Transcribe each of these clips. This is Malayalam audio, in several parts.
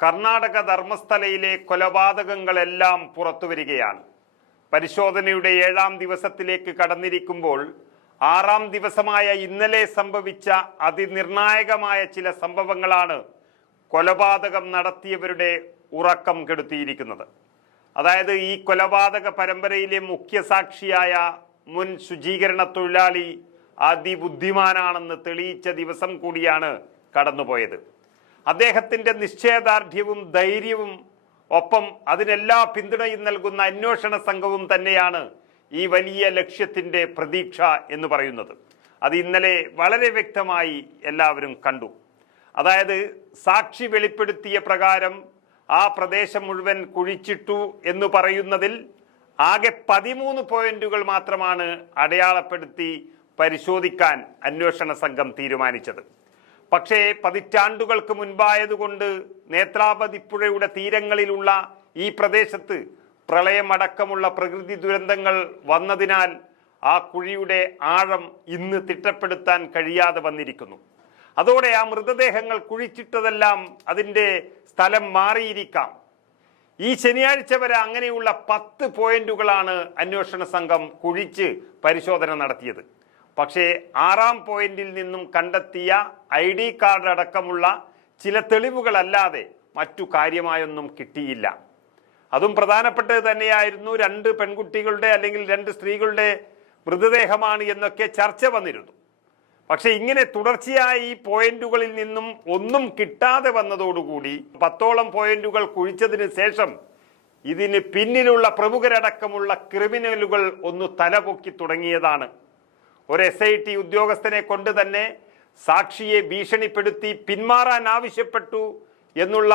കർണാടക ധർമ്മസ്ഥലയിലെ കൊലപാതകങ്ങളെല്ലാം പുറത്തുവരികയാണ്. പരിശോധനയുടെ ഏഴാം ദിവസത്തിലേക്ക് കടന്നിരിക്കുമ്പോൾ ആറാം ദിവസമായ ഇന്നലെ സംഭവിച്ച അതിനിർണായകമായ ചില സംഭവങ്ങളാണ് കൊലപാതകം നടത്തിയവരുടെ ഉറക്കം കെടുത്തിയിരിക്കുന്നത്. അതായത് ഈ കൊലപാതക പരമ്പരയിലെ മുഖ്യ സാക്ഷിയായ മുൻ ശുചീകരണ തൊഴിലാളി അതിബുദ്ധിമാനാണെന്ന് തെളിയിച്ച ദിവസം കൂടിയാണ് കടന്നുപോയത്. അദ്ദേഹത്തിന്റെ നിശ്ചയദാർഢ്യവും ധൈര്യവും ഒപ്പം അതിനെല്ലാ പിന്തുണയും നൽകുന്ന അന്വേഷണ സംഘവും തന്നെയാണ് ഈ വലിയ ലക്ഷ്യത്തിന്റെ പ്രതീക്ഷ എന്ന് പറയുന്നത്. അത് ഇന്നലെ വളരെ വ്യക്തമായി എല്ലാവരും കണ്ടു. അതായത് സാക്ഷി വെളിപ്പെടുത്തിയ പ്രകാരം ആ പ്രദേശം മുഴുവൻ കുഴിച്ചിട്ടു എന്ന് പറയുന്നതിൽ ആകെ പതിമൂന്ന് പോയിന്റുകൾ മാത്രമാണ് അടയാളപ്പെടുത്തി പരിശോധിക്കാൻ അന്വേഷണ സംഘം തീരുമാനിച്ചത്. പക്ഷേ പതിറ്റാണ്ടുകൾക്ക് മുൻപായതുകൊണ്ട് നേത്രാവതിപ്പുഴയുടെ തീരങ്ങളിലുള്ള ഈ പ്രദേശത്ത് പ്രളയമടക്കമുള്ള പ്രകൃതി ദുരന്തങ്ങൾ വന്നതിനാൽ ആ കുഴിയുടെ ആഴം ഇന്ന് തിട്ടപ്പെടുത്താൻ കഴിയാതെ വന്നിരിക്കുന്നു. അതോടെ ആ മൃതദേഹങ്ങൾ കുഴിച്ചിട്ടതെല്ലാം അതിന്റെ സ്ഥലം മാറിയിരിക്കാം. ഈ ശനിയാഴ്ച വരെ അങ്ങനെയുള്ള പത്ത് പോയിന്റുകളാണ് അന്വേഷണ സംഘം കുഴിച്ച് പരിശോധന നടത്തിയത്. പക്ഷേ ആറാം പോയിന്റിൽ നിന്നും കണ്ടെത്തിയ ഐ ഡി കാർഡ് അടക്കമുള്ള ചില തെളിവുകളല്ലാതെ മറ്റു കാര്യമായൊന്നും കിട്ടിയില്ല. അതും പ്രധാനപ്പെട്ടത് തന്നെയായിരുന്നു രണ്ട് പെൺകുട്ടികളുടെ അല്ലെങ്കിൽ രണ്ട് സ്ത്രീകളുടെ മൃതദേഹമാണ് എന്നൊക്കെ ചർച്ച വന്നിരുന്നു. പക്ഷെ ഇങ്ങനെ തുടർച്ചയായി ഈ പോയിന്റുകളിൽ നിന്നും ഒന്നും കിട്ടാതെ വന്നതോടുകൂടി പത്തോളം പോയിന്റുകൾ കുഴിച്ചതിന് ശേഷം ഇതിന് പിന്നിലുള്ള പ്രമുഖരടക്കമുള്ള ക്രിമിനലുകൾ ഒന്ന് തലപൊക്കി തുടങ്ങിയതാണ് ഒരു എസ് ഐ ടി ഉദ്യോഗസ്ഥനെ കൊണ്ട് തന്നെ സാക്ഷിയെ ഭീഷണിപ്പെടുത്തി പിന്മാറാൻ ആവശ്യപ്പെട്ടു എന്നുള്ള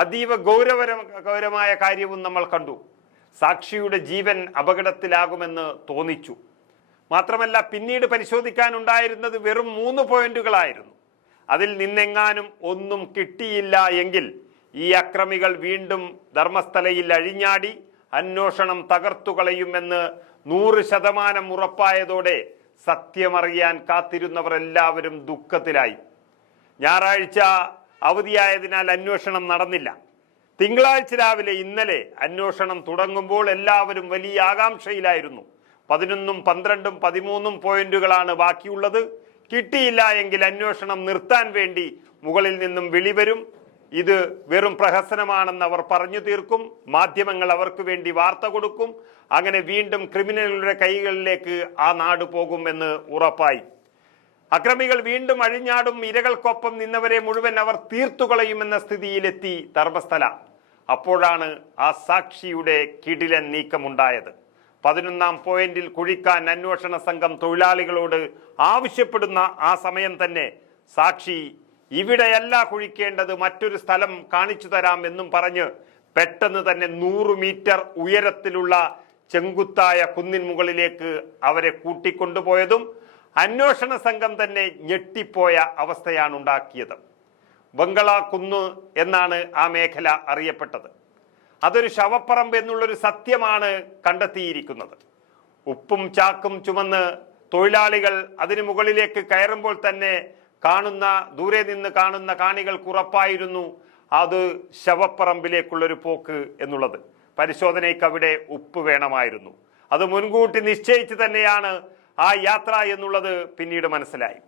അതീവ ഗൗരവര ഗൗരവമായ കാര്യവും നമ്മൾ കണ്ടു. സാക്ഷിയുടെ ജീവൻ അപകടത്തിലാകുമെന്ന് തോന്നിച്ചു. മാത്രമല്ല പിന്നീട് പരിശോധിക്കാനുണ്ടായിരുന്നത് വെറും മൂന്ന് പോയിന്റുകളായിരുന്നു. അതിൽ നിന്നെങ്ങാനും ഒന്നും കിട്ടിയില്ല എങ്കിൽ ഈ അക്രമികൾ വീണ്ടും ധർമ്മസ്ഥലയിൽ അഴിഞ്ഞാടി അന്വേഷണം തകർത്തുകളയുമെന്ന് നൂറ് ശതമാനം ഉറപ്പായതോടെ സത്യമറിയാൻ കാത്തിരുന്നവർ എല്ലാവരും ദുഃഖത്തിലായി. ഞായറാഴ്ച അവധിയായതിനാൽ അന്വേഷണം നടന്നില്ല. തിങ്കളാഴ്ച രാവിലെ ഇന്നലെ അന്വേഷണം തുടങ്ങുമ്പോൾ എല്ലാവരും വലിയ ആകാംക്ഷയിലായിരുന്നു. പതിനൊന്നും പന്ത്രണ്ടും പതിമൂന്നും പോയിന്റുകളാണ് ബാക്കിയുള്ളത്. കിട്ടിയില്ല എങ്കിൽ അന്വേഷണം നിർത്താൻ വേണ്ടി മുകളിൽ നിന്നും വിളിവരും ഇത് വെറും പ്രഹസനമാണെന്ന് അവർ പറഞ്ഞു തീർക്കും. മാധ്യമങ്ങൾ അവർക്ക് വേണ്ടി വാർത്ത കൊടുക്കും. അങ്ങനെ വീണ്ടും ക്രിമിനലുകളുടെ കൈകളിലേക്ക് ആ നാട് പോകുമെന്ന് ഉറപ്പായി. അക്രമികൾ വീണ്ടും അഴിഞ്ഞാടും ഇരകൾക്കൊപ്പം നിന്നവരെ മുഴുവൻ അവർ തീർത്തുകളയുമെന്ന സ്ഥിതിയിലെത്തി ധർമ്മസ്ഥല. അപ്പോഴാണ് ആ സാക്ഷിയുടെ കിടിലൻ നീക്കമുണ്ടായത്. പതിനൊന്നാം പോയിന്റിൽ കുഴിക്കാൻ അന്വേഷണ സംഘം തൊഴിലാളികളോട് ആവശ്യപ്പെടുന്ന ആ സമയം തന്നെ സാക്ഷി ഇവിടെയല്ല കുഴിക്കേണ്ടത് മറ്റൊരു സ്ഥലം കാണിച്ചു തരാം എന്നും പറഞ്ഞ് പെട്ടെന്ന് തന്നെ നൂറ് മീറ്റർ ഉയരത്തിലുള്ള ചെങ്കുത്തായ കുന്നിൻ മുകളിലേക്ക് അവരെ കൂട്ടിക്കൊണ്ടുപോയതും അന്വേഷണ സംഘം തന്നെ ഞെട്ടിപ്പോയ അവസ്ഥയാണ് ഉണ്ടാക്കിയത്. ബംഗള കുന്ന് എന്നാണ് ആ മേഖല അറിയപ്പെട്ടത്. അതൊരു ശവപ്പറമ്പ് എന്നുള്ളൊരു സത്യമാണ് കണ്ടെത്തിയിരിക്കുന്നത്. ഉപ്പും ചാക്കും ചുമന്ന് തൊഴിലാളികൾ അതിനു മുകളിലേക്ക് കയറുമ്പോൾ തന്നെ കാണുന്ന ദൂരെ നിന്ന് കാണുന്ന കാണികൾക്ക് ഉറപ്പായിരുന്നു അത് ശവപ്പറമ്പിലേക്കുള്ളൊരു പോക്ക് എന്നുള്ളത്. പരിശോധനയ്ക്ക് അവിടെ ഉപ്പ് വേണമായിരുന്നു. അത് മുൻകൂട്ടി നിശ്ചയിച്ച് തന്നെയാണ് ആ യാത്ര എന്നുള്ളത് പിന്നീട് മനസ്സിലായി.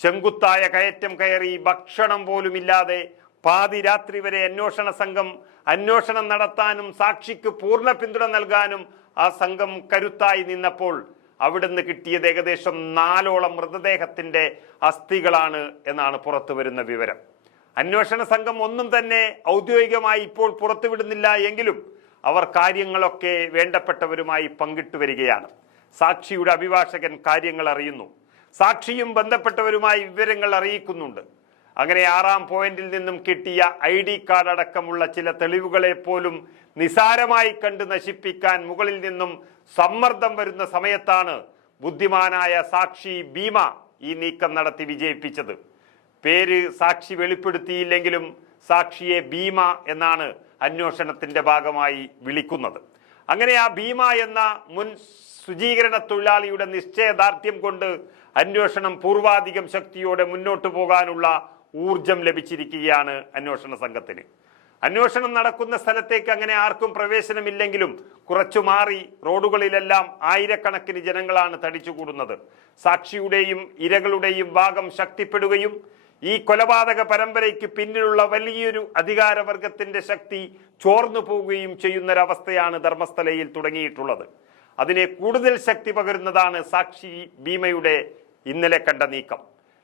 ചെങ്കുത്തായ കയറ്റം കയറി ഭക്ഷണം പോലുമില്ലാതെ പാതിരാത്രി വരെ അന്വേഷണ സംഘം അന്വേഷണം നടത്താനും സാക്ഷിക്ക് പൂർണ പിന്തുണ നൽകാനും ആ സംഘം കരുത്തായി നിന്നപ്പോൾ അവിടുന്ന് കിട്ടിയത് ഏകദേശം നാലോളം മൃതദേഹത്തിന്റെ അസ്ഥികളാണ് എന്നാണ് പുറത്തു വരുന്ന വിവരം. അന്വേഷണ സംഘം ഒന്നും തന്നെ ഔദ്യോഗികമായി ഇപ്പോൾ പുറത്തുവിടുന്നില്ല എങ്കിലും അവർ കാര്യങ്ങളൊക്കെ വേണ്ടപ്പെട്ടവരുമായി പങ്കിട്ടു വരികയാണ്. സാക്ഷിയുടെ അഭിഭാഷകൻ കാര്യങ്ങൾ അറിയുന്നു. സാക്ഷിയും ബന്ധപ്പെട്ടവരുമായി വിവരങ്ങൾ അറിയിക്കുന്നുണ്ട്. അങ്ങനെ ആറാം പോയിന്റിൽ നിന്നും കിട്ടിയ ഐ ഡി കാർഡ് അടക്കമുള്ള ചില തെളിവുകളെ പോലും നിസാരമായി കണ്ട് നശിപ്പിക്കാൻ മുകളിൽ നിന്നും സമ്മർദ്ദം വരുന്ന സമയത്താണ് ബുദ്ധിമാനായ സാക്ഷി ഭീമ ഈ നീക്കം നടത്തി വിജയിപ്പിച്ചത്. പേര് സാക്ഷി വെളിപ്പെടുത്തിയില്ലെങ്കിലും സാക്ഷിയെ ഭീമ എന്നാണ് അന്വേഷണത്തിന്റെ ഭാഗമായി വിളിക്കുന്നത്. അങ്ങനെ ആ ഭീമ എന്ന മുൻ ശുചീകരണ തൊഴിലാളിയുടെ നിശ്ചയദാർഢ്യം കൊണ്ട് അന്വേഷണം പൂർവാധികം ശക്തിയോടെ മുന്നോട്ടു പോകാനുള്ള ഊർജം ലഭിച്ചിരിക്കുകയാണ് അന്വേഷണ സംഘത്തിന്. അന്വേഷണം നടക്കുന്ന സ്ഥലത്തേക്ക് അങ്ങനെ ആർക്കും പ്രവേശനമില്ലെങ്കിലും കുറച്ചു മാറി റോഡുകളിലെല്ലാം ആയിരക്കണക്കിന് ജനങ്ങളാണ് തടിച്ചുകൂടുന്നത്. സാക്ഷിയുടെയും ഇരകളുടെയും ഭാഗം ശക്തിപ്പെടുകയും ഈ കൊലപാതക പരമ്പരയ്ക്ക് പിന്നിലുള്ള വലിയൊരു അധികാരവർഗത്തിന്റെ ശക്തി ചോർന്നു പോവുകയും ചെയ്യുന്നൊരവസ്ഥയാണ് ധർമ്മസ്ഥലയിൽ തുടങ്ങിയിട്ടുള്ളത്. അതിനെ കൂടുതൽ ശക്തി പകരുന്നതാണ് സാക്ഷി ഭീമയുടെ ഇന്നലെ കണ്ട നീക്കം.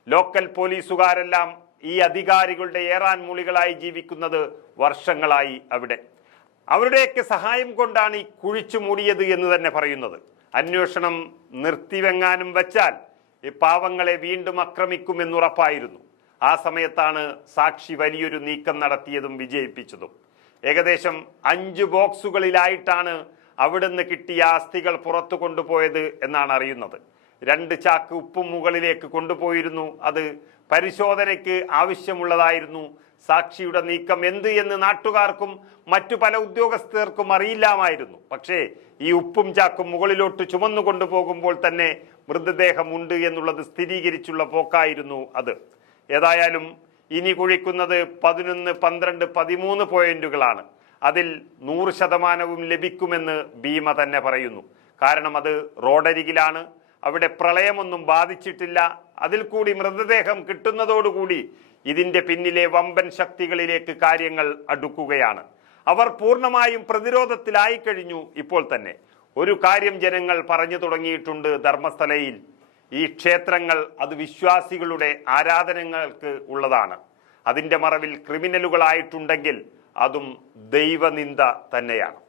ലോക്കൽ പോലീസുകാരെല്ലാം ഈ അധികാരികളുടെ ഏറാൻ മൂളികളായി ജീവിക്കുന്നത് വർഷങ്ങളായി അവിടെ. അവരുടെയൊക്കെ സഹായം കൊണ്ടാണ് ഈ കുഴിച്ചു മൂടിയത് എന്ന് തന്നെ പറയുന്നത്. അന്വേഷണം നിർത്തിവെങ്ങാനും വച്ചാൽ ഈ പാവങ്ങളെ വീണ്ടും ആക്രമിക്കുമെന്നുറപ്പായിരുന്നു ആ സമയത്താണ് സാക്ഷി വലിയൊരു നീക്കം നടത്തിയതും വിജയിപ്പിച്ചതും. ഏകദേശം അഞ്ച് ബോക്സുകളിലായിട്ടാണ് അവിടുന്ന് കിട്ടിയ അസ്ഥികൾ പുറത്തു കൊണ്ടുപോയത് എന്നാണ് അറിയുന്നത്. രണ്ട് ചാക്ക് ഉപ്പും മുകളിലേക്ക് കൊണ്ടുപോയിരുന്നു. അത് പരിശോധനയ്ക്ക് ആവശ്യമുള്ളതായിരുന്നു. സാക്ഷിയുടെ നീക്കം എന്ത് എന്ന് നാട്ടുകാർക്കും മറ്റു പല ഉദ്യോഗസ്ഥർക്കും അറിയില്ലാമായിരുന്നു. പക്ഷേ ഈ ഉപ്പും ചാക്കും മുകളിലോട്ട് ചുമന്നു കൊണ്ടുപോകുമ്പോൾ തന്നെ മൃതദേഹമുണ്ട് എന്നുള്ളത് സ്ഥിരീകരിച്ചുള്ള പോക്കായിരുന്നു അത്. ഏതായാലും ഇനി കുഴിക്കുന്നത് പതിനൊന്ന് പന്ത്രണ്ട് പതിമൂന്ന് പോയിന്റുകളാണ്. അതിൽ നൂറ് ശതമാനവും ലഭിക്കുമെന്ന് ഭീമ തന്നെ പറയുന്നു. കാരണം അത് റോഡരികിലാണ് അവിടെ പ്രളയമൊന്നും ബാധിച്ചിട്ടില്ല. അതിൽ കൂടി മൃതദേഹം കിട്ടുന്നതോടുകൂടി ഇതിന്റെ പിന്നിലെ വമ്പൻ ശക്തികളിലേക്ക് കാര്യങ്ങൾ അടുക്കുകയാണ്. അവർ പൂർണമായും പ്രതിരോധത്തിലായി കഴിഞ്ഞു ഇപ്പോൾ തന്നെ. ഒരു കാര്യം ജനങ്ങൾ പറഞ്ഞു തുടങ്ങിയിട്ടുണ്ട് ധർമ്മസ്ഥലയിൽ. ഈ ക്ഷേത്രങ്ങൾ അത് വിശ്വാസികളുടെ ആരാധനങ്ങൾക്ക് ഉള്ളതാണ്. അതിന്റെ മറവിൽ ക്രിമിനലുകളായിട്ടുണ്ടെങ്കിൽ അതും ദൈവനിന്ദ തന്നെയാണ്.